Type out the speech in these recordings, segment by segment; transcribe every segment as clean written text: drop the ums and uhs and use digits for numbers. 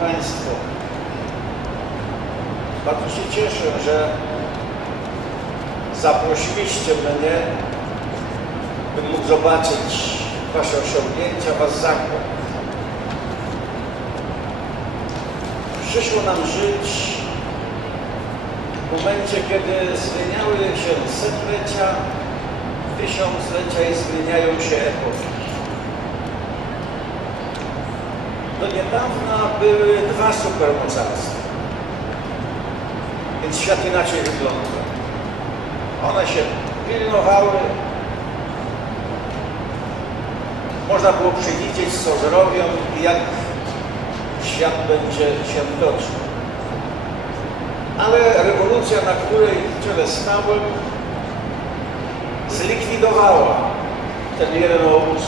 Państwo, bardzo się cieszę, że zaprosiliście mnie, bym mógł zobaczyć Wasze osiągnięcia, Wasz zakład. Przyszło nam żyć w momencie, kiedy zmieniały się setlecia, tysiąclecia i zmieniają się epoki. Do niedawna były dwa supermocarstwa, więc świat inaczej wygląda. One się pilnowały, można było przewidzieć, co zrobią i jak świat będzie się toczył. Ale rewolucja, na której czele stałem, zlikwidowała ten jeden obóz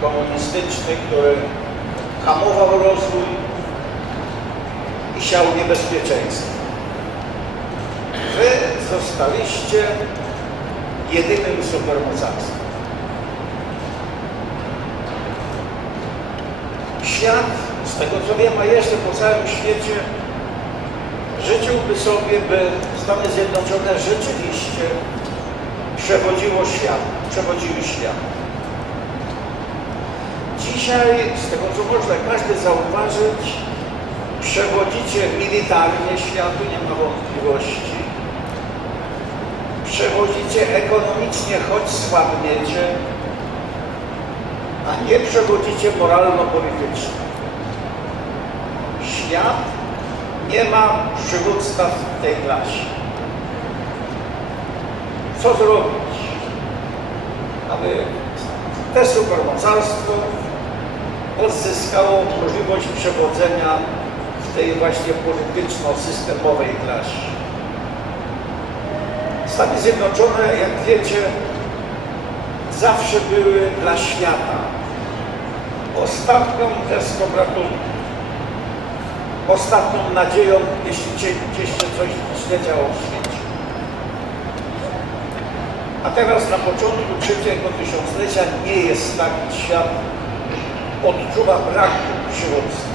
komunistyczny, który hamował rozwój i siał niebezpieczeństwo. Wy zostaliście jedynym supermocarstwem. Świat, z tego co wiem, a jeszcze po całym świecie, życzyłby sobie, by Stany Zjednoczone rzeczywiście przewodziły świat. Dzisiaj, z tego co można każdy zauważyć, przewodzicie militarnie światu, nie ma wątpliwości. Przewodzicie ekonomicznie, choć słabniecie, a nie przewodzicie moralno-politycznie. Świat nie ma przywództwa w tej klasie. Co zrobić, aby te supermocarstwo odzyskało możliwość przewodzenia w tej właśnie polityczno-systemowej klasie? Stany Zjednoczone, jak wiecie, zawsze były dla świata ostatnią deską ratunku, ostatnią nadzieją, jeśli się coś źle działo w świecie. A teraz na początku trzeciego tysiąclecia nie jest tak, świat odczuwa brak przywództwa.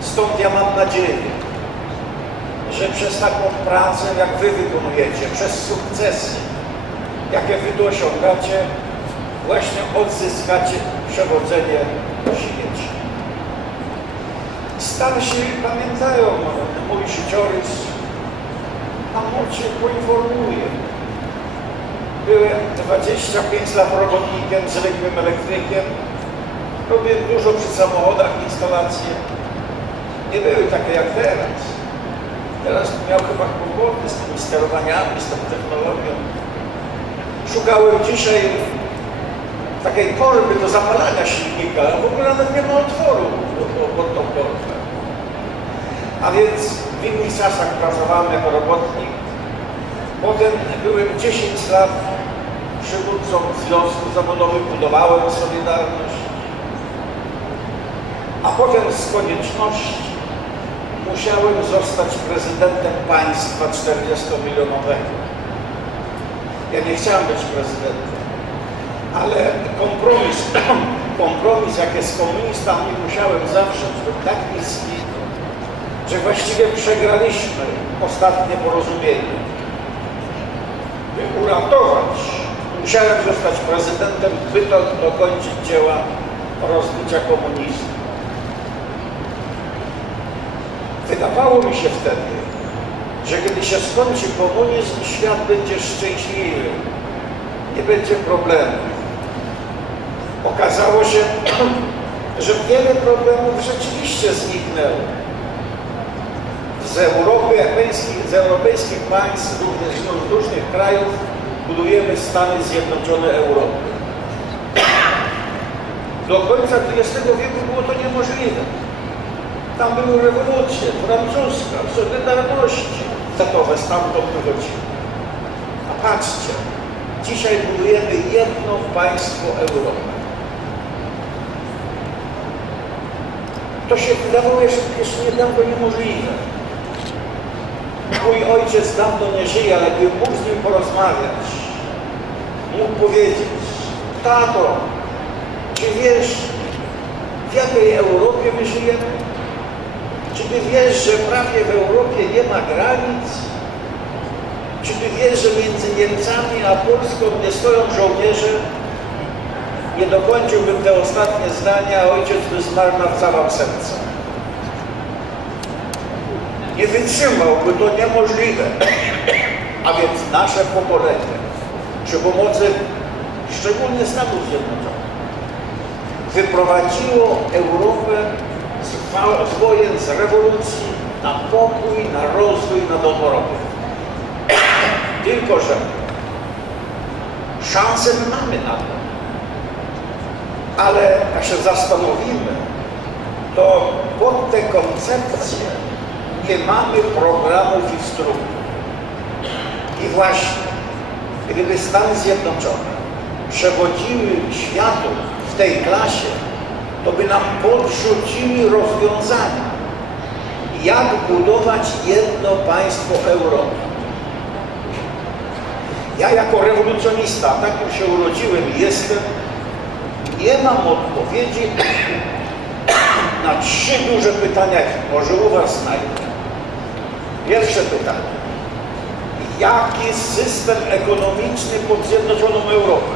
Stąd ja mam nadzieję, że przez taką pracę, jak wy wykonujecie, przez sukcesy, jakie wy tu osiągacie, właśnie odzyskacie przewodzenie w świecie. Starsi pamiętają mój życiorys, a młodszy poinformuje. Byłem 25 lat robotnikiem, zwykłym elektrykiem. Robiłem dużo przy samochodach, instalacje. Nie były takie jak teraz. Teraz miał chyba kłopoty z tymi sterowaniami, z tą technologią. Szukałem dzisiaj takiej korby do zapalania silnika, a w ogóle nawet nie ma otworu pod tą korbę. A więc w innych czasach pracowałem jako robotnik. Potem byłem 10 lat przywódcą związku zawodowym, budowałem Solidarność. A potem z konieczności musiałem zostać prezydentem państwa 40-milionowego. Ja nie chciałem być prezydentem, ale kompromis jak jest z komunistami, musiałem zawrzeć, był tak niski, że właściwie przegraliśmy ostatnie porozumienie. By uratować, musiałem zostać prezydentem, by to dokończyć dzieła rozbicia komunizmu. Wydawało mi się wtedy, że kiedy się skończy komunizm, świat będzie szczęśliwy, nie będzie problemów. Okazało się, że wiele problemów rzeczywiście zniknęło. Z europejskich państw, z różnych krajów budujemy Stany Zjednoczone Europy. Do końca XX wieku było to niemożliwe. Tam były rewolucje, francuska, Solidarności, światowe stamtąd wychodziły. A patrzcie, dzisiaj budujemy jedno państwo Europy. To się wydawało jeszcze niedawno niemożliwe. Mój ojciec dawno nie żyje, ale gdybym mógł z nim porozmawiać, mógł powiedzieć: tato, czy wiesz, w jakiej Europie my żyjemy? Czy ty wiesz, że prawie w Europie nie ma granic? Czy ty wiesz, że między Niemcami a Polską nie stoją żołnierze? Nie dokończyłbym te ostatnie zdania, a ojciec by zmarnował serce. Nie wytrzymałby, to niemożliwe. A więc nasze pokolenie, przy pomocy szczególnie Stanów Zjednoczonych, wyprowadziło Europę z wojen, z rewolucji na pokój, na rozwój, na dobrobót. Tylko że szansę mamy na to. Ale jak się zastanowimy, to pod te koncepcje nie mamy programów i struktur. I właśnie, gdyby Stany Zjednoczone przewodziły światu w tej klasie, to by nam podrzucili rozwiązania, jak budować jedno państwo Europy. Ja jako rewolucjonista, takim się urodziłem i jestem, nie mam odpowiedzi na 3 duże pytania, może u was znajdę. Pierwsze pytanie. Jaki system ekonomiczny pod Zjednoczoną Europę?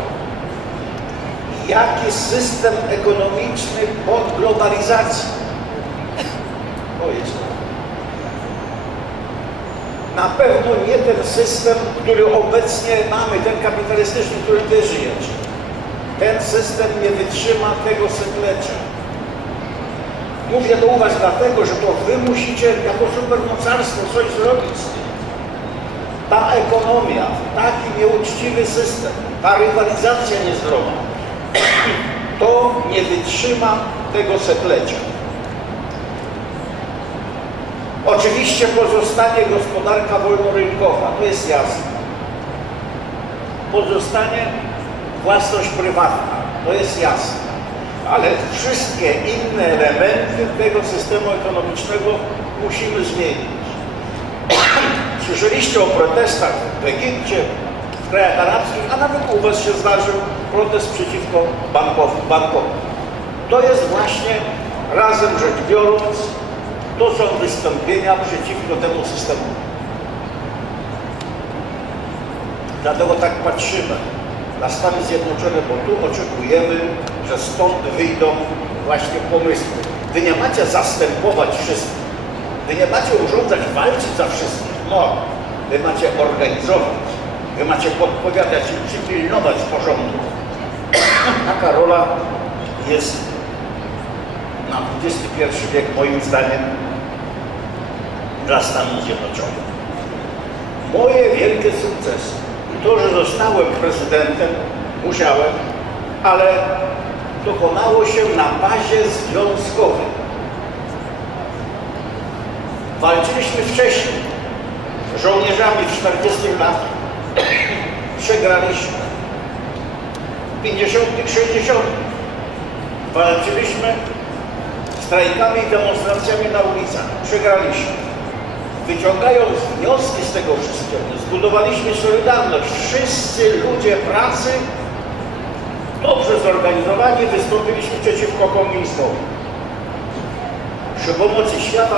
Jaki system ekonomiczny pod globalizacją? Powiedz na pewno nie ten system, który obecnie mamy, ten kapitalistyczny, w którym wy żyjecie. Ten system nie wytrzyma tego setlecza. Mówię to u was dlatego, że to wy musicie jako supermocarstwo coś zrobić z tym. Ta ekonomia, taki nieuczciwy system, ta rywalizacja niezdrowa, to nie wytrzyma tego setlecia. Oczywiście pozostanie gospodarka wolnorynkowa, to jest jasne. Pozostanie własność prywatna, to jest jasne. Ale wszystkie inne elementy tego systemu ekonomicznego musimy zmienić. Słyszeliście o protestach w Egipcie, w krajach arabskich, a nawet u was się zdarzył protest przeciwko bankom. To jest właśnie, razem rzecz biorąc, to są wystąpienia przeciwko temu systemowi. Dlatego tak patrzymy na Stany Zjednoczone, bo tu oczekujemy, że stąd wyjdą właśnie pomysły. Wy nie macie zastępować wszystkich. Wy nie macie urządzać, walczyć za wszystkich. No, wy macie organizować. Wy macie podpowiadać i przypilnować porządku. Taka rola jest na XXI wiek, moim zdaniem, dla Stanów Zjednoczonych. Moje wielkie sukcesy i to, że zostałem prezydentem, musiałem, ale dokonało się na bazie związkowej. Walczyliśmy wcześniej z żołnierzami w 40 latach. Przegraliśmy. 50., 60. Walczyliśmy strajkami i demonstracjami na ulicach. Przegraliśmy. Wyciągając wnioski z tego wszystkiego, zbudowaliśmy Solidarność. Wszyscy ludzie pracy, dobrze zorganizowani, wystąpiliśmy przeciwko komunizmowi. Przy pomocy świata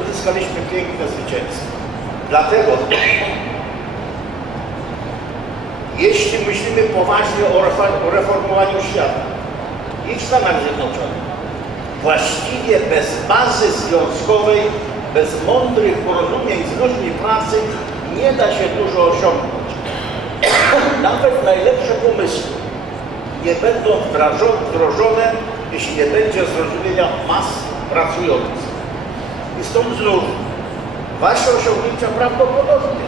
uzyskaliśmy piękne zwycięstwo. Dlatego, jeśli myślimy poważnie o reformowaniu świata i w Stanach Zjednoczonych, właściwie bez bazy związkowej, bez mądrych porozumień z ludźmi pracy nie da się dużo osiągnąć. Nawet najlepsze pomysły nie będą wdrożone, jeśli nie będzie zrozumienia mas pracujących. I stąd znów wasze osiągnięcia prawdopodobnie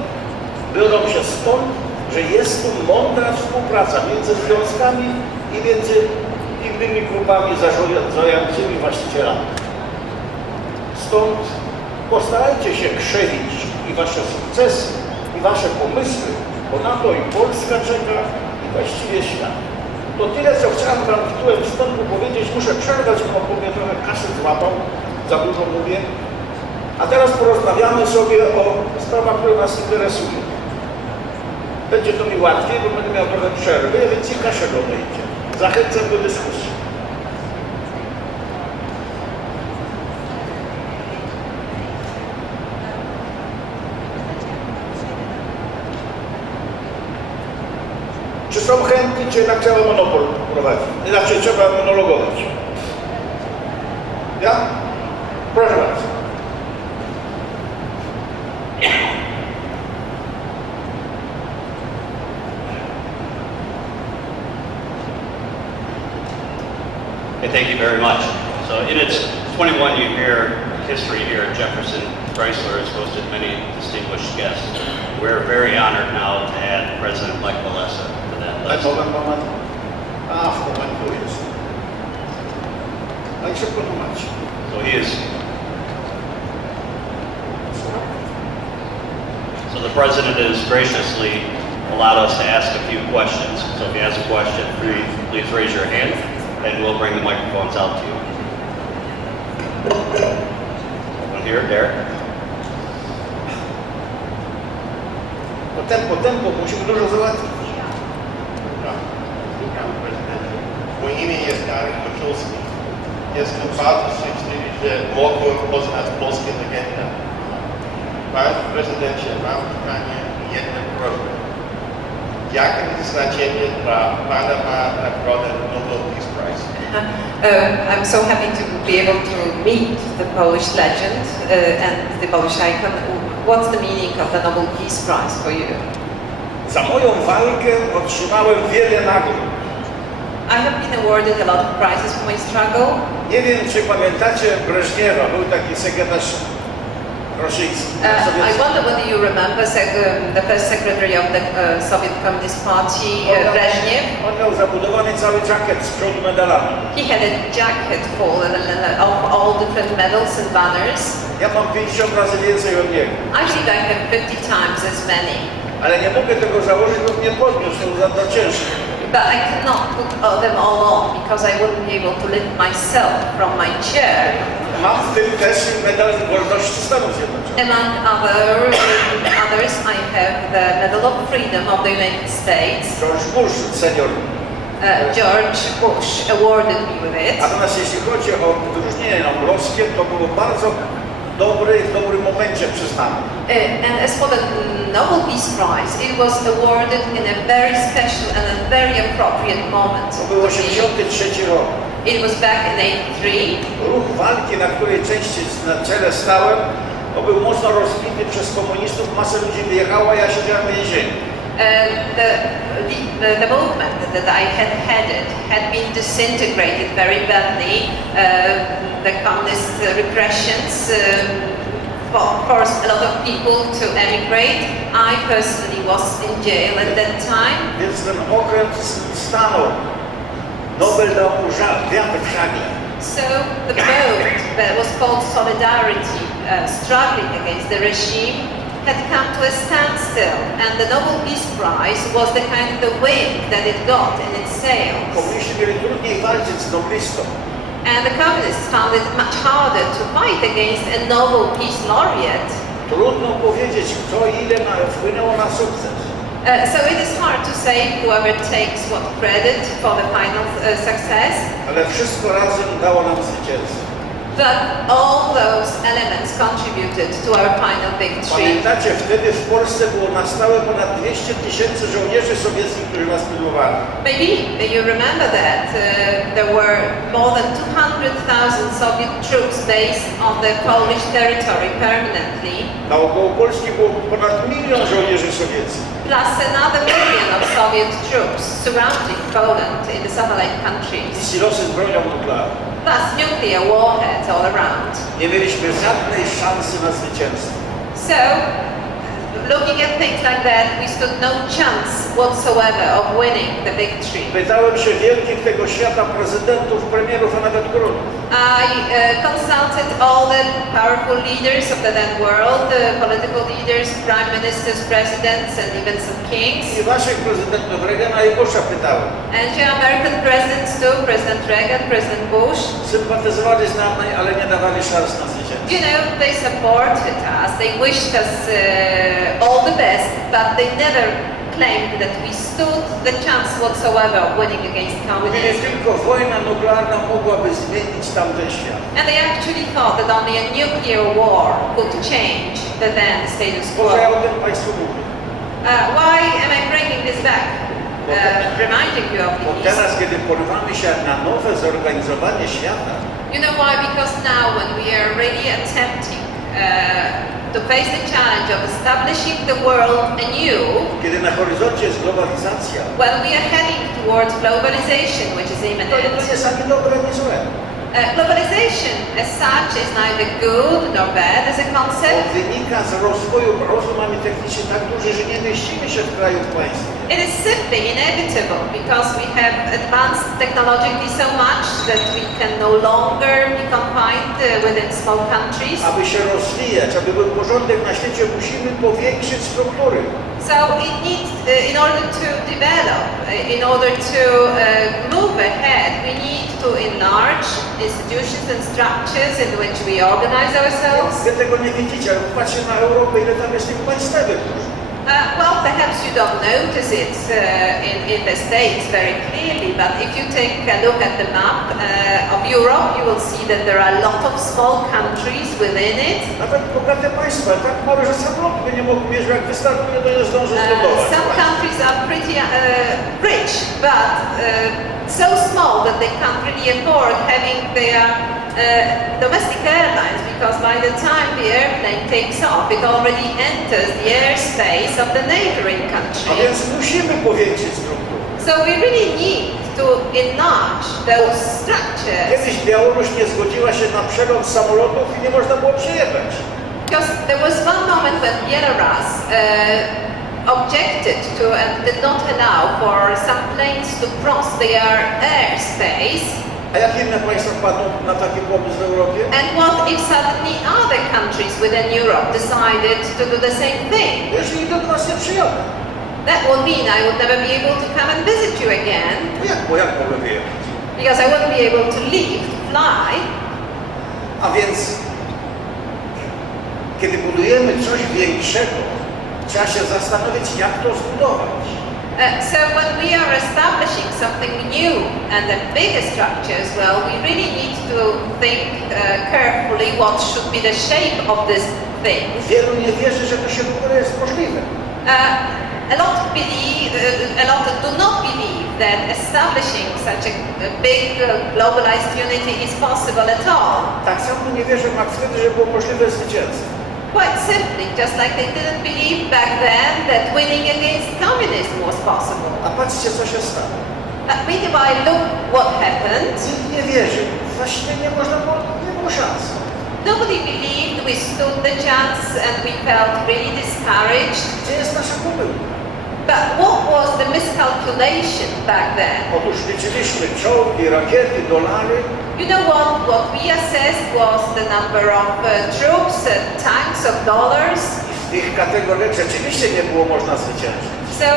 biorą się stąd, że jest tu mądra współpraca między związkami i między innymi grupami zarządzającymi właścicielami. Stąd postarajcie się krzewić i wasze sukcesy, i wasze pomysły, bo na to i Polska czeka, i właściwie świat. To tyle, co chciałem wam tytułem wstępu powiedzieć. Muszę przerwać, bo powiem, trochę kaszę złapał, za dużo mówię. A teraz porozmawiamy sobie o sprawach, które nas interesują. Będzie to mi łatwiej, bo będę miał trochę przerwy, więc i kaszę dojdzie. Zachęcam do dyskusji. są chętni, czy jednak trzeba monopol prowadzić? Znaczy trzeba monologować. Ja? Proszę bardzo. Hey, thank you very much. So in its 21-year history here at Jefferson, Chrysler has hosted many distinguished guests. We're very honored now to add President Lech Walesa to that list. Moment. Komentujesz. Ale szybko tłumacz. So he is. So the President has graciously allowed us to ask a few questions. So if he has a question, please raise your hand and we'll bring the microphones out to you. One here, Derek. Tempo, musimy dużo załatwić. Panie prezydencie, moje imię jest Darek Maczulski. Jestem bardzo szczęśliwy, że mogłem poznać polskie legendy. Panie prezydencie, mam pytanie i jedną prośbę. Jakie znaczenie dla Pana ma nagroda Nobel Peace Prize? I'm so happy to be able to meet the Polish legend and the Polish icon. What's the meaning of the Nobel Peace Prize for you? Za moją walkę otrzymałem wiele nagród. I have been awarded a lot of prizes for my struggle. Nie wiem, czy pamiętacie Breżniewa, był taki sekretarz rosyjski. I wonder whether you remember the first secretary of the Soviet Communist Party, Brezhnev. On miał zabudowany cały jakiet z przodu medalami. He had a jacket full of all different medals and banners. Ja mam 50 razy więcej od niego. I think I have 50 times as many. Ale nie mogę tego założyć, bo mnie podniósł, to za ciężko. But I cannot put them all on because I wouldn't be able to lift myself from my chair. Mam w tym też medal wolności Stanów Zjednoczonych. Among others, I have the Medal of Freedom of the United States. George Bush senior. George Bush awarded me with it. Natomiast jeśli chodzi o wyróżnienie noblowskie, to było bardzo w dobrym momencie przyznane. And as for the Nobel Peace Prize, it was awarded in a very special and a very appropriate moment. To był 83 rok. It was back in 83. Ruch walki, na której części na czele stałem, to był mocno rozbity przez komunistów, masę ludzi wyjechała, ja siedziałem w więzieniu. The movement that I had headed had been disintegrated very badly. The communist repressions forced a lot of people to emigrate. I personally was in jail at that time. Więc ten okręt stanął. Nobel dał mu wiatr w żagle. So the boat that was called Solidarity, struggling against the regime, had come to a standstill, and the Nobel Peace Prize was the kind of the wind that it got in its sails. Komuniści mieli trudniej walczyć z noblistą. And the communists found it much harder to fight against a Nobel Peace Laureate. Trudno powiedzieć, kto ile wpłynęło na sukces. So it is hard to say whoever takes what credit for the final success. Ale wszystko razem dało nam zwycięstwo. But all those elements contributed to our final victory. Pamiętacie, wtedy w Polsce było na stałe ponad 200 000 żołnierzy sowieckich, którzy nas pilnowali. Maybe you remember that there were more than 200,000 Soviet troops based on the Polish territory permanently. Naokoło Polski było ponad 1 000 000 żołnierzy sowieckich. Plus another million of Soviet troops surrounding Poland in the satellite I countries. silosy z bronią nuklearną. Plus nuclear warheads all around. Nie mieliśmy żadnej szansy na zwycięstwo. So, looking at things like that, we stood no chance whatsoever of winning the victory. Pytałem się wielkich tego świata prezydentów, premierów, a nawet królów. I consulted all the powerful leaders of the then world, the political leaders, prime ministers, presidents, and even some kings. I waszych prezydentów Reagana i Busha pytałem. And your American presidents too, President Reagan, President Bush. Sympatyzowali z nami, ale nie dawali szans na zwycięstwo. You know, they supported us, they wished us all the best, but they never claimed that we stood the chance whatsoever of winning against Mówili communism. tylko, wojna nuklearna mogłaby zmienić tamten świat. And they actually thought that only a nuclear war could change the then status Może ja quo. o tym Państwu mówię. Why am I bringing this back? reminding you of Bo these. teraz, kiedy porywamy się na nowe zorganizowanie świata, You know why? Because now when we are really attempting to face the challenge of establishing the world anew, kiedy na horyzoncie jest globalizacja, when we are heading towards globalization, which is to imminent, nie jest ani dobre, ani złe. globalization as such is neither good nor bad as a To concept. wynika z rozwoju, rozum mamy techniczny tak duży, że nie mieścimy się w kraju w państwie. It is simply inevitable because we have advanced technologically so much that we can no longer be confined within small countries. Aby się rozwijać, aby był porządek na świecie, musimy powiększyć struktury. So it needs, in order to develop, in order to move ahead, we need to enlarge institutions and structures in which we organize ourselves. Wy tego nie widzicie, ale patrzcie na Europę, ile tam jest tych państwek. Well, perhaps you don't notice it in the States very clearly, but if you take a look at the map of Europe, you will see that there are a lot of small countries within it. Nawet bogate państwa, tak małe, że samolot by nie mógł mieć, jak wystartuje, to nie zdąży zbudować. Some countries are pretty rich, but so small that they can't really afford having their domestic airlines, because by the time the airplane takes off, it already enters the airspace of the neighboring A country. więc musimy powiększyć struktury. So we really need to enlarge those structures. Kiedyś Białoruś nie zgodziła się na przelot samolotów i nie można było przyjechać. Because there was one moment when Belarus objected to and did not allow for some planes to cross their airspace. A jak inne państwa wpadną na taki pomysł w Europie? And what if suddenly other countries within Europe decided to do the same thing? Jeśli do nas nie przyjadą. That would mean I would never be able to come and visit you again, Jak mogę wyjechać? because I wouldn't be able to leave, to fly. A więc, kiedy budujemy coś większego, trzeba się zastanowić, jak to zbudować. So when we are establishing something new and a bigger structure as well, we really need to think carefully what should be the shape of this thing. Wielu nie wierzy, że to się w ogóle jest możliwe. A lot do not believe that establishing such a big globalized unity is possible at all. Tak samo nie wierzą jak wtedy, że było możliwe zwycięstwo. Quite simply, just like they didn't believe back then that winning against communism was possible. A patrzcie, co się stało. But meanwhile, look what happened. Nikt nie wierzył. Właściwie nie było szans. Nobody believed, we stood the chance and we felt really discouraged. Gdzie jest nasza pomyłka? But what was the miscalculation back then? Otóż liczyliśmy czołgi, rakiety, dolary, You know what we assessed was the number of troops, tanks, of dollars. i w tych kategoriach rzeczywiście nie było można zwyciężyć. So,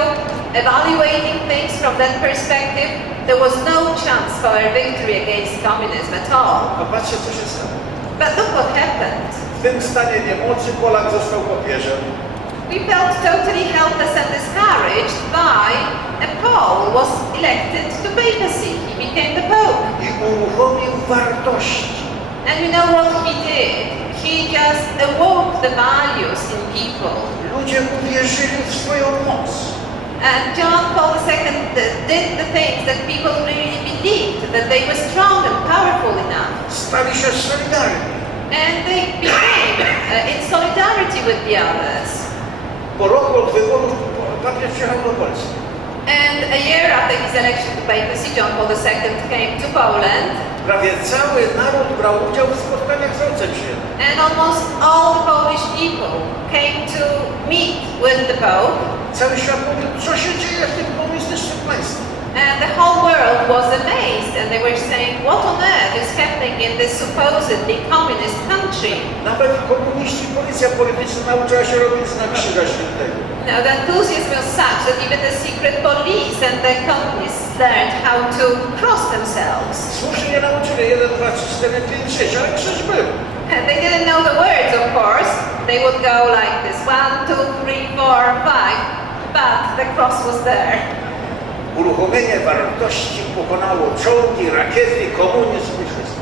evaluating things from that perspective, there was no chance for a victory against communism at all. A patrzcie, co się stało. But look what happened. W tym stanie niemocy Polak został papieżem. We felt totally helpless and discouraged by a Pole was elected to papacy. He became the Pope. I uruchomił wartości. And you know what he did? He just awoke the values in people. Ludzie uwierzyli w swoją moc. And John Paul II did the things that people really believed, that they were strong and powerful enough. Stali się solidarni. And they became in solidarity with the others. Po roku od wyborów papież przyjechał do Polski. And a year after his election to papacy, John Paul II came to Poland. Prawie cały naród brał udział w spotkaniach z Ojcem Świętym. And almost all the Polish people came to meet with the Pope. Cały świat mówił, co się dzieje w tym komunistycznym państwie. And the whole world was amazed and they were saying, what on earth is happening in this supposedly communist country? Nawet komuniści, policja polityczna nauczyła się robić znak Krzyża Świętego. Now, the enthusiasm was such that even the secret police and the communists learned how to cross themselves. Słusznie nie nauczyli 1, 2, 3, 4, 5, 6, ale krzyż był. And they didn't know the words, of course. They would go like this, 1, 2, 3, 4, 5, but the cross was there. Uruchomienie wartości pokonało czołgi, rakiety, komunizm i wszystko.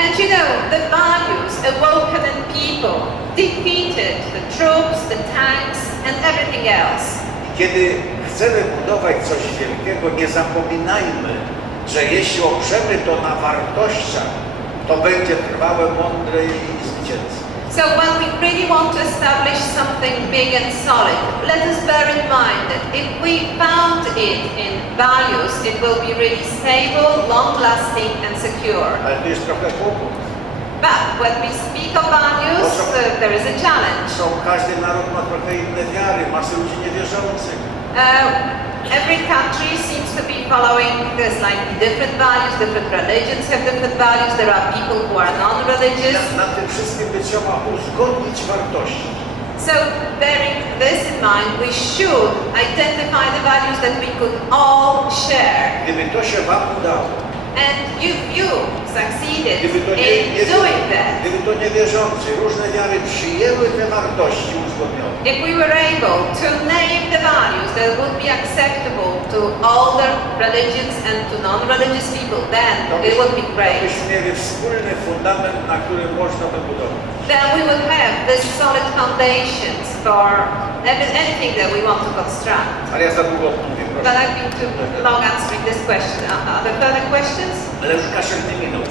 And you know, the values awoken in people defeated the troops, the tanks, and everything else. Kiedy chcemy budować coś wielkiego, nie zapominajmy, że jeśli oprzemy to na wartościach, to będzie trwałe, mądre i zwycięskie. So when we really want to establish something big and solid, let us bear in mind that if we found it in values, it will be really stable, long-lasting and secure. Ale to jest trochę kłopot. But when we speak of values, there is a challenge. Każdy naród ma trochę inne wiary, masy ludzi niewierzących. Every country seems to be following slightly different values, different religions have different values, there are people who are non-religious. Na tym wszystkim by trzeba uzgodnić wartości. So bearing this in mind, we should identify the values that we could all share. Gdyby to się wam udało, And if you succeeded gdyby in doing that, gdyby to niewierzący, różne wiary przyjęły te wartości uzgodnione, if we were able to name the values that would be acceptable to all the religions and to non-religious people, then it would be great. byśmy mieli wspólny fundament, na którym można by budować. Then we will have this solid foundations for anything that we want to construct. Ale ja za długo mówię, But proszę. I've been too long answering this question. Are there further questions? Ale już Kasia nie minął.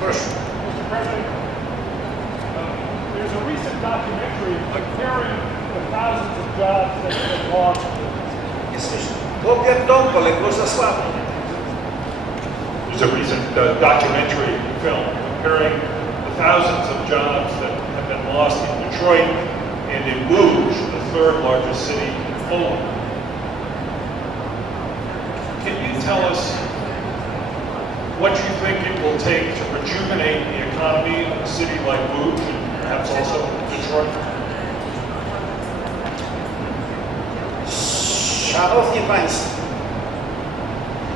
Proszę. Mr. President, there's a recent documentary comparing the thousands of jobs that have been lost. Nie słyszę. Chłopiek dom poległo za słabo. There's a recent documentary film comparing the thousands of jobs that have been lost in Detroit and in Łódź, the third largest city in Poland. Can you tell us what you think it will take to rejuvenate the economy of a city like Łódź and perhaps also Detroit? Szanowni Państwo,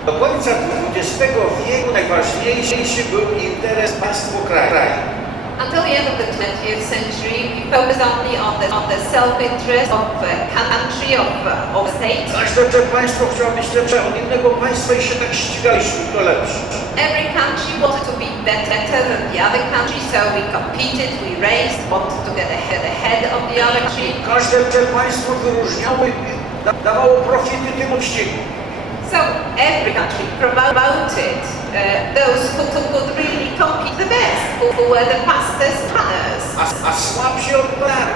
do końca XX wieku najważniejszy był interes państwa kraju. Until the end of the 20th century, we focused only on the self-interest of a country, of a state. Każde państwo chciało być lepsze od innego państwa i się tak ścigaliśmy, kto lepszy. Every country wanted to be better than the other country, so we competed, we raced, wanted to get ahead of the other country. Każde państwo wyróżniało i dawało profity tym uczciwym. So every country promoted those who could really compete the best, who were the fastest runners. A słabsi odparli.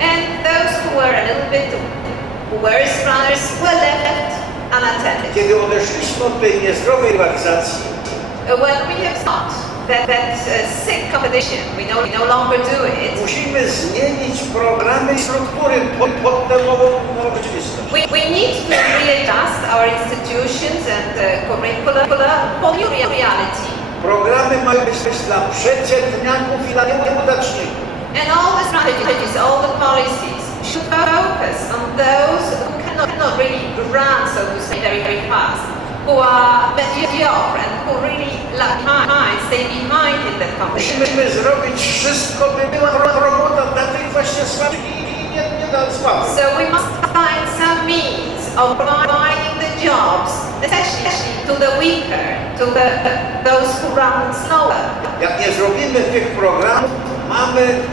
And those who were a little bit worse runners were left unattended. Kiedy odeszliśmy od tej niezdrowej rywalizacji, When we have stopped that sick competition, we no longer do it. musimy zmienić programy i struktury pod tę nową rzeczywistość. We need to readjust our institutions and curricula for new reality. Programy mają być dla przeciętniaków i dla nieudaczników. And all the strategies, all the policies should focus on those who cannot really run, so to say, very fast, who are mediocre and who really lag behind, stay behind in that competition. Musimy zrobić wszystko, by była robota dla tych właśnie słabych i nie dla słabych. So we must find some means of providing the jobs, especially to the weaker, to those who run slower. Jak nie zrobimy tych programów, mamy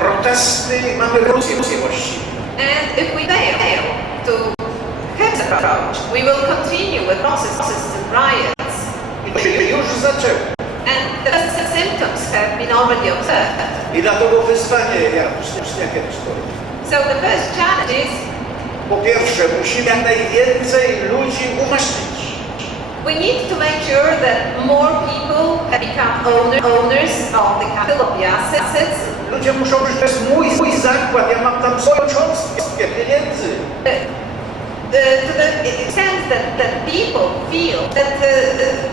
protesty i mamy rewolucję właściwie. And if we fail to have that approach, we will continue with protests and riots. I to się już zaczęło. And the symptoms have been already observed. I dlatego wyzwanie, jak kiedyś powiem. So the first challenge is Po pierwsze, musimy jak najwięcej ludzi umaśnić. we need to make sure that more people have become owners of the capital, of the assets. Ludzie muszą być, to jest mój zakład, ja mam tam swoją cząstkę pieniędzy. To the extent that people feel that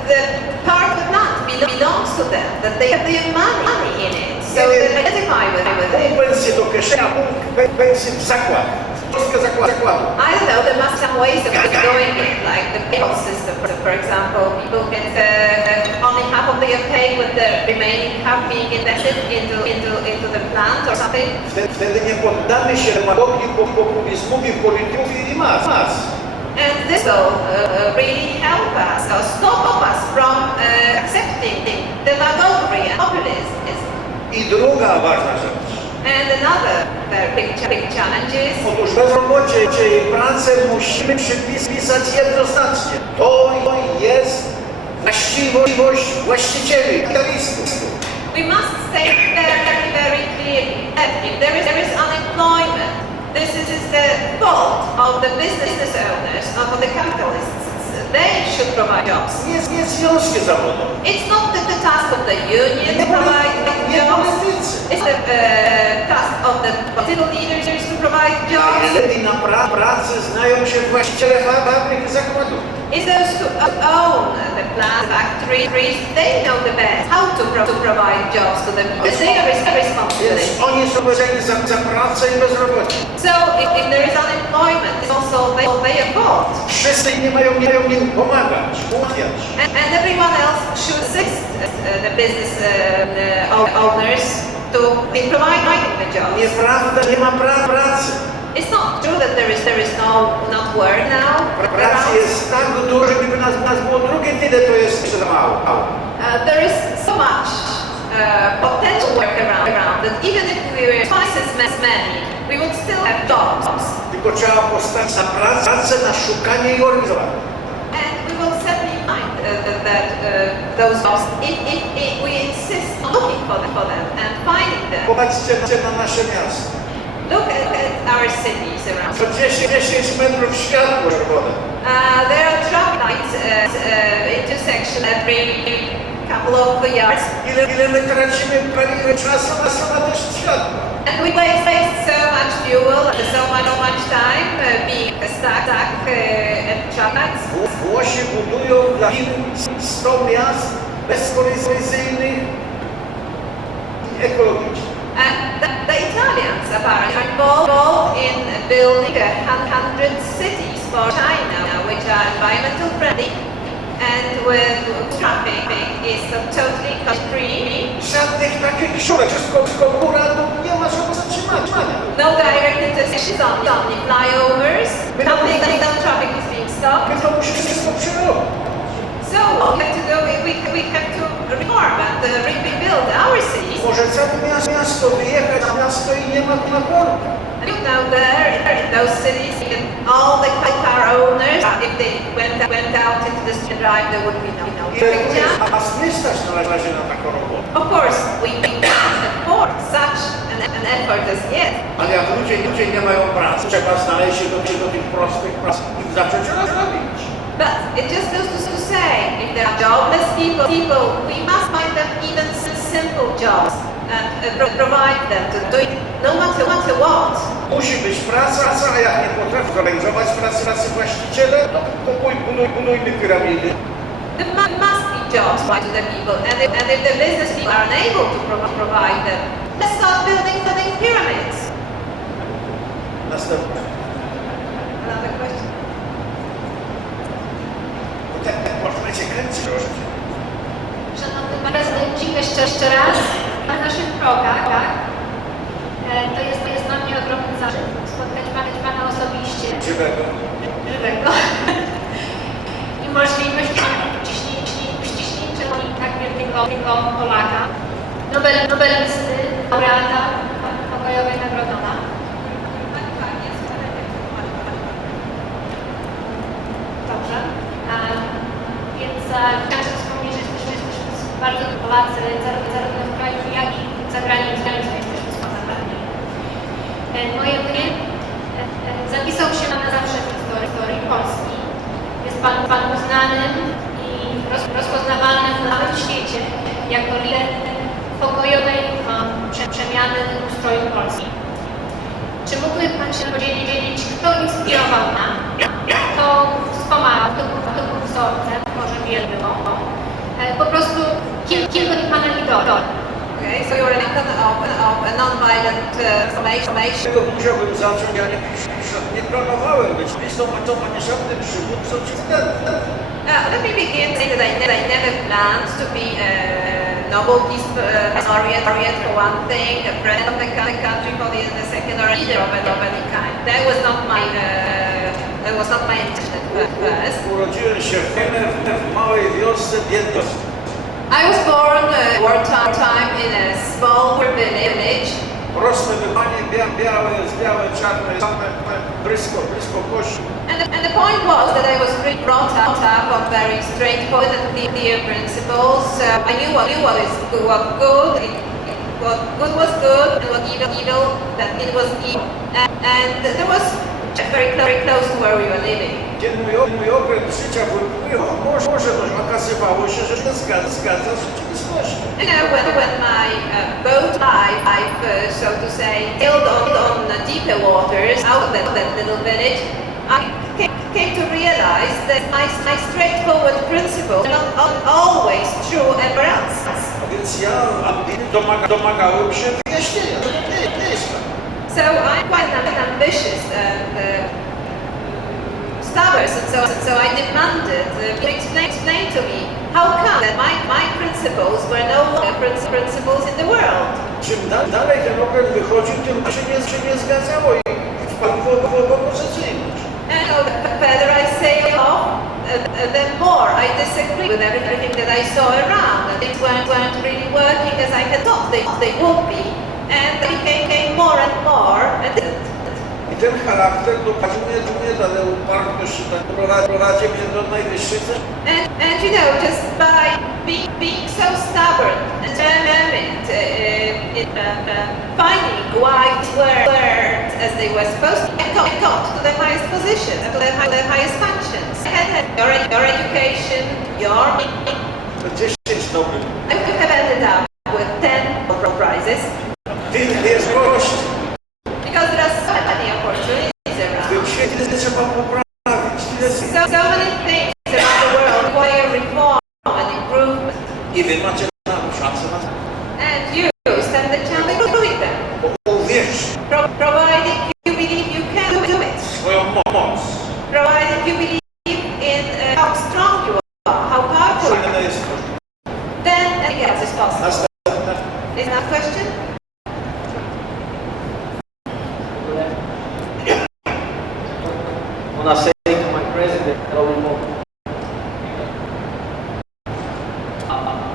the part of the plant belongs to them, that they have their money in it, so they identify with Pół it. pensji do kieszeni, a pół pensji w zakład. Cząstkę zakładu. I don't know, there must be some ways of doing it, like the payroll system, for example. People get only half of their pay with the remaining half being invested into the plant or something. Wtedy nie poddamy się demagogii, populizmowi, polityków i mas. And this will really help us or stop us from accepting demagoguery and populism. I druga ważna rzecz. And another very big challenge is Otóż bezrobocie i pracę musimy przypisać jednoznacznie. To jest właściwość właścicieli, kapitalistów. we must say very clearly that if there is unemployment, this is the fault of the business owners, of the capitalists. They should provide jobs. Nie związki zawodowe. It's not the task of the union to provide jobs. It's the task of the political leaders to provide jobs. Najlepiej na pracy znają się właściciele fabryk i zakładów. It's those who own the plant factories. They know the best how to provide jobs to the people. They are responsible. Więc oni są odpowiedzialni za pracę i bezrobocie. So if there is unemployment, it's also their fault. Wszyscy nie mają im pomagać, ułatwiać. And everyone else should assist the business owners to provide the jobs. Nieprawda, nie ma pracy. It's not true that there is not work now. Pracy jest tak dużo, gdyby nas było drugie tyle, to jest jeszcze za mało. There is so much potential work around that even if we were twice as many, we would still have jobs. Tylko trzeba postawić na pracę, na szukanie i organizowanie. And we will certainly find those jobs if we insist on looking for them and finding them. Popatrzcie na nasze miasto. Look at our cities around. Co 10 metrów światło czerwone. There are traffic lights intersection every couple of yards. Ile my tracimy paliwa czasu na też światło. And we waste so much fuel and so much time being stuck at traffic. Włosi budują dla Chin 100 miast bezkolizyjnych i ekologicznych. And the Italians apparently are involved in building 100 cities for China, which are environmental friendly and with traffic is totally free. Żadnych takich szurek, wszystko góra, nie ma żadnego zatrzymania. No direct intersections, only flyovers, nothing traffic is being stopped. My to musimy wszystko przerobić. So we have to go, we have to reform and rebuild our cities. Może całe miasto wyjechać na miasto i nie ma portu. And you know, there in those cities, all the car owners, if they went out into the street drive, there would be no traffic jam. A nie stać na razie na taką robotę. Of course, we can't afford such an effort as yet. Ale jak ludzie nie mają pracy, trzeba znaleźć się do tych prostych prac i zacząć robić. But it just goes to say, if there are jobless people, we must find them even simple jobs and provide them to do it no matter what. Musi być praca, a jak nie potrafi zorganizować pracy właściciele, to budujmy piramidy. There must be jobs to the people, and if the business people are unable to provide them, let's start building pyramids. Następne. Another question. Tak portrecie kręci. Szanowny prezydencie, jeszcze raz na naszych progach, tak? To jest dla mnie ogromny zaszczyt spotkać Pana osobiście. Żywego. I możliwość ściśnięcia tak wielkiego Polaka, nobelisty, laureata pokojowej Nagrody Nobla. Dobrze. Więc chciałam wspomnieć, że jesteśmy bardzo Polacy, zarówno w kraju, jak i za granicą jesteśmy skazani. Moje pytanie, zapisał się Pan na zawsze w historii Polski. Jest Pan uznanym i rozpoznawalnym nawet w świecie jako lider pokojowej przemiany ustroju Polski. Czy mógłby Pan się podzielić, kto inspirował Pana, kto wspomagał, kto był wzorcem, może wiele było, po prostu kim był Pana idolem? Okay, so you're an icon of a non-violent formation. Tego musiałbym zacząć, ja nie planowałem być listą, ani żadnym przywódcą czy względem. Let me begin saying that I never planned to be a Nobel Peace laureate for one thing, a president of the country for the second, or a leader of any kind. That was not my intention at first. Urodziłem się w małej wiosce biednej. I was born wartime in a small village proste wychowanie, białe, czarne, same brysko kości. And the point was that I was really brought up on very straightforward and clear principles. So I knew what good was good, and what evil, that it was evil. And there was very close to where we were living. Kiedy mój okres życia był może okazywało się, że zgadza z rzeczywistością. You know, when my boat life, so to say, sailed on deeper waters out of that little village, I came to realize that my straightforward principles are not always true ever else. Więc ja domagałem się wyjaśnienia. So I'm quite ambitious and stubborn, and so I demanded to explain to me how come that my principles were no longer principles in the world. Czym dalej ten okres wychodził, tym się nie zgadzało i wpadł w opozycyjność. And the further I sailed off, the more I disagreed with everything that I saw around. And things weren't really working as I had thought they would be. And they became more and more I ten charakter doprowadził mnie do upartości, prowadzi mnie do najwyższych. And you know, just by being so stubborn and determined in finding why things weren't as they were supposed to, I got to the highest position, to the highest functions. I had your education, your... 10 dobrych. I could have ended up with 10 prizes. Jest gość. Because there are so many opportunities W around. tym świecie trzeba poprawić. So many things around the world require reform and improvement. I wy macie na szansę na to. And you stand the chance of doing them. Uwierz Providing you believe you can do it. swoją moc. Providing you believe in how strong you are, how powerful you Inne are. jest to. Then anything else is possible. Następne. Is that a question? I want to say to my president,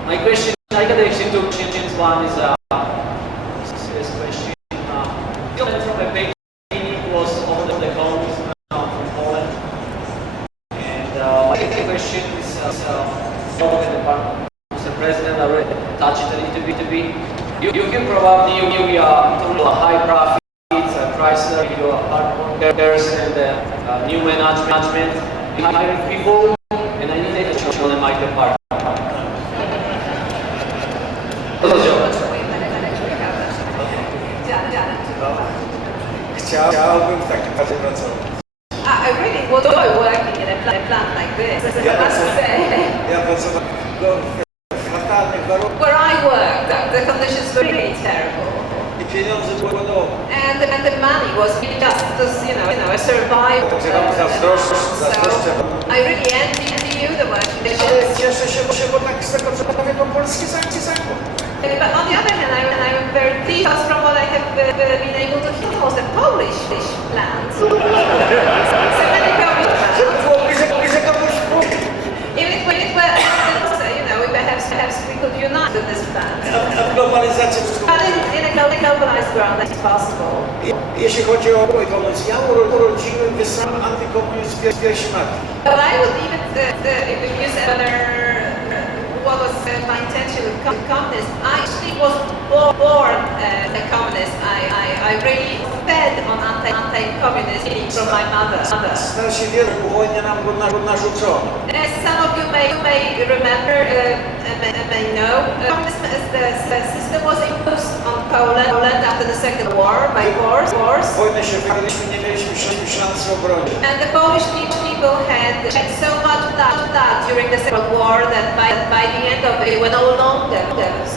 my question, I got actually two questions. One is a serious question. From the beginning was all of the homes from Poland. And my second question is, Mr. President already touched it a little bit. You can provide new high profits, Chrysler, your partners and new management. You hire people, and I need to show them my department. Chciałbym w takim razie pracować. I really would enjoy working in a plant like this, I must say. Ja pracowałem w fatalnych warunkach Where I worked, the conditions were really terrible. i pieniądze były dobre. And the money was just as, you know, a survival. Także wam zazdroszczę. I really envy you the work Ale conditions. cieszę się, bo tak z tego co powiem, to polski zakład. But on the other hand, I'm very pleased from what I have been able to hear was the Polish plant. So many Polish plants. Żeby było bliżej kogoś Even if you know, perhaps we could unite with this plant. a globalizacja wszystko. But in a globalized world, that's possible. Jeśli chodzi o komunizm, ja urodziłem sam antykomunizm z piersi matki. But I would even use what was my intention with communism. I actually was born a communist. I really fed on anti-communism from my mother. Starsi wielu po wojnie nam go narzucono. As some of you may remember, may know, the system was imposed on Poland after the Second War by force. Wojnę się wygraliśmy, nie mieliśmy szansy obrony. And the Polish people had so much blood during the Second War that by the end of it, they were no longer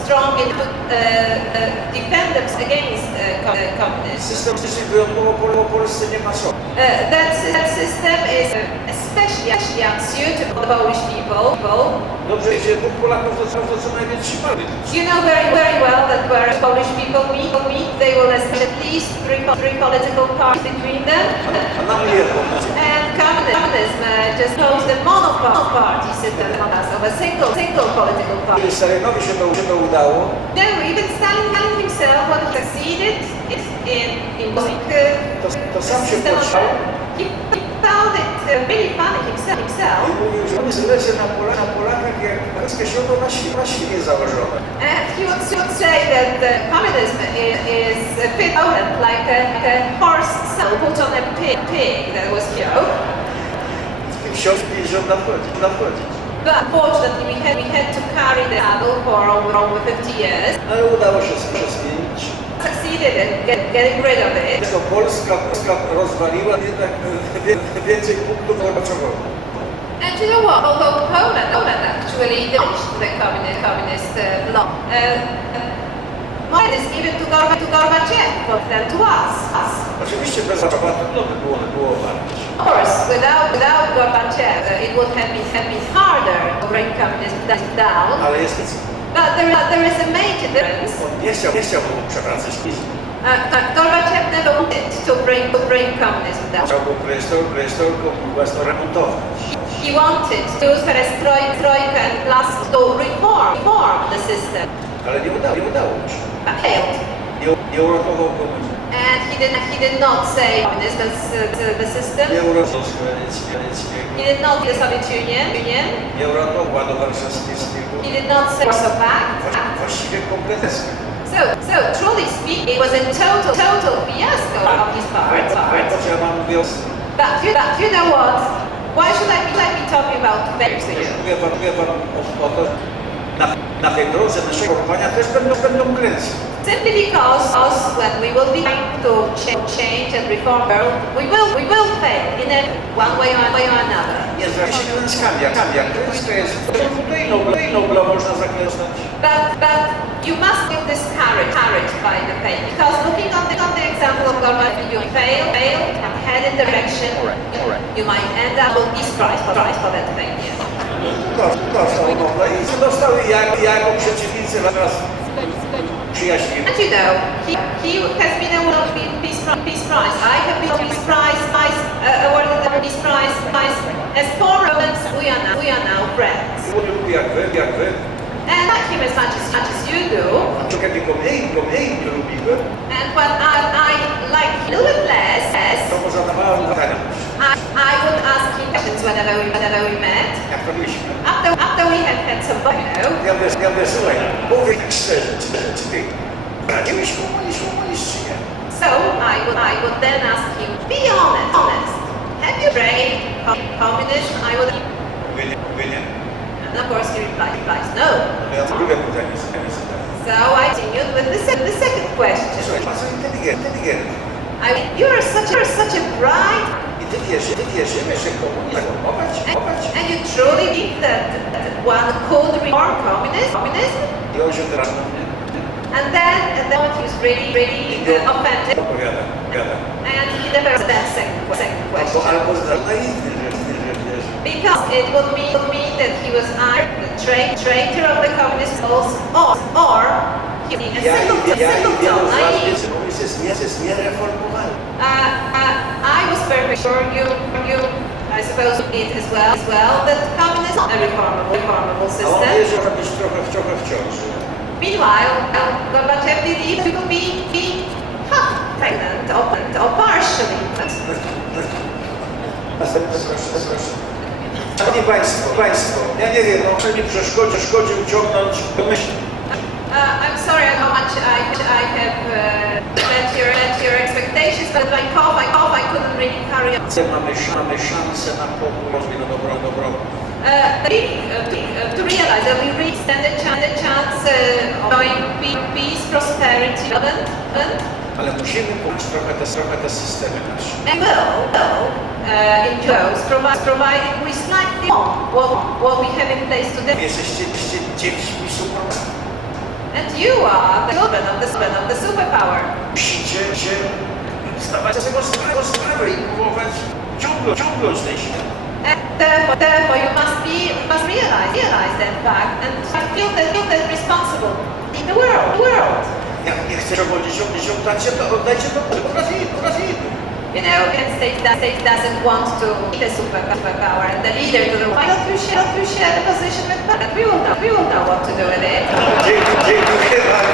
strong enough to defend themselves against communism. System wyjątkowo po Polsce nie ma co. That system is especially unsuitable to Polish people. Dobrze, że dwóch Polaków to co najwięcej partii. You know very well that where Polish people meet, they will establish at least three political parties between them. A nam jedno. And communism just posed a monopoly party system of a single political party. Kiedy Stalinowi się to udało, No, even Stalin himself, when he succeeded in to sam się system of podział he found it really funny himself. i mówił, że on zleży na Polakach jak polskie siodo na świnie założone. And he would say that communism is a bit like a horse put on a pig that was killed. I wciąż 50 nadchodzi. But unfortunately, we had to carry the battle for over 50 years. Ale udało się zmienić. Succeeded in getting rid of it. To Polska rozwaliła jednak więcej punktów Gorbaczowowi. And you know what? Although Poland actually launched the communist bloc, more is given to Gorbachev than to us. Oczywiście bez rabatów by było walczyć. Of course, without Gorbachev, it would have been harder to bring communism down. Ale jest nic. But there is a major difference. On nie chciał przewracać PiS. Gorbachev never wanted to bring communism down. Chciał go prehistorką własno remontować. He wanted to use perestroika and plus to reform the system. Ale nie udało się. But failed. Nie uratował komunizmu. And he did not say communism as the system. Nie uratował Sowieckiego. He did not the Soviet Union. Nie uratował Ładu Warszawskiego. He did not say Warsaw Pact. Właściwie kompletnie. So truly speaking, it was a total fiasco of his part. To ja mam wiosnę. But you know what? Why should I be talking about failures to you? Mówię pan o to, na tej drodze naszego chowania też będą kręci. Simply because when we will be trying to change and reform the world, we will fail in one way or another. Nie zważy się klęskami, jak klęska jest tutaj Nobla można zaklęsnąć. But you must be discouraged by the pain, because looking on the example of Gorbachev, you fail and head in direction, you might end up with peace prize for that failure. Dostał Nobla i dostały jako przeciwnicy teraz przyjaźni. And you know, he has been awarded Peace Prize. I have been awarded the Peace Prize as four Romans. We are now friends. Lubię jak wy. And I like him as much as you do. Kiedy go mniej nie lubimy, And when I like him a little bit less, to mu zadawałem pytania. I would ask him questions whenever we met. Jak to byliśmy? After we had had some fun, you know. Ja mówię, słuchaj, powiedz tak szczerze, czy ty radziłeś komunizm czy nie? So I would then ask him, be honest. Have you prayed communism? I would. Mówię nie. And of course he replies no. Ja drugie pytanie zadałem. So I continued with the second question. Słuchaj, bardzo inteligentny. I mean, you're such a bright, I ty wierzymy, że komunizm opać? and you truly believe that one could reform communism? I on się teraz na mnie And then he was really offended, opowiada. and he never asked that second question. Albo naiwny, że wierzy. Because it would mean that he was either the traitor of the communist cause, or he was a simpleton, naive. Komunizm jest niereformowany. I was very sure you I suppose it as well that communism is not a reformable A on system. wierzy robić trochę wciąż. Meanwhile, Gorbachev believed people be half pregnant or partially. Proszę. Szanowni Państwo, ja nie wiem, no czy mi przeszkodził ciągnąć myśl. I'm sorry how much I have met your expectations, but my cough, I couldn't really carry on. Mamy szansę na pokój, rozwój do dobrego. To realize that we really stand a chance of showing peace, prosperity, development. Ale musimy pójść trochę te systemy nasze. And in Joe's, providing we slightly more what we have in place today. Jesteście dziećmi supermocy. And you are the children of the superpower. Musicie się stawać z tego sprawę i próbować ciągnąć tej siły. And therefore you must realize that fact and feel that responsible in the world. Jak nie chcesz obodzić, oddajcie to od razu. You know, the state doesn't want to be the superpower and the leader to the why don't you share the position with us? We will know what to do with it. Dziękuję bardzo.